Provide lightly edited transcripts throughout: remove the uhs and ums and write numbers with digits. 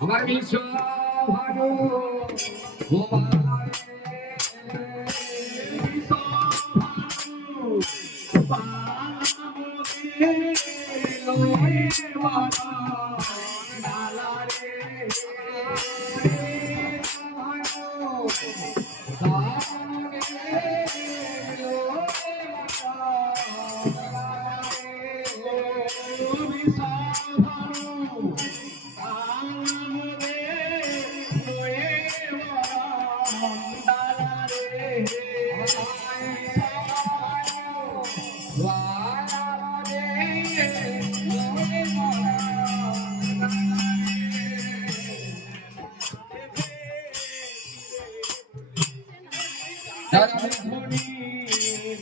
আমার বিশ্ব ভানু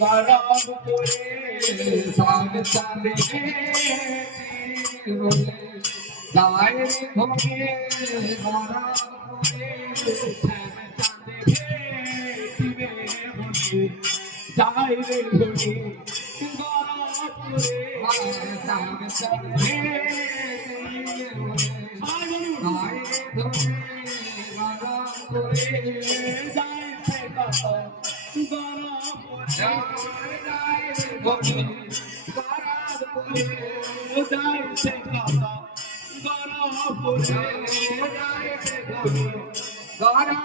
গরম করে সাগ চাঁদে গায়ে ভোগে গরম করে সাগ চাঁদে বসে যাই রে ভোগে গরম করে সাগ চাঁদে গায়ে ভোগে গরম করে যাই সে কত গরম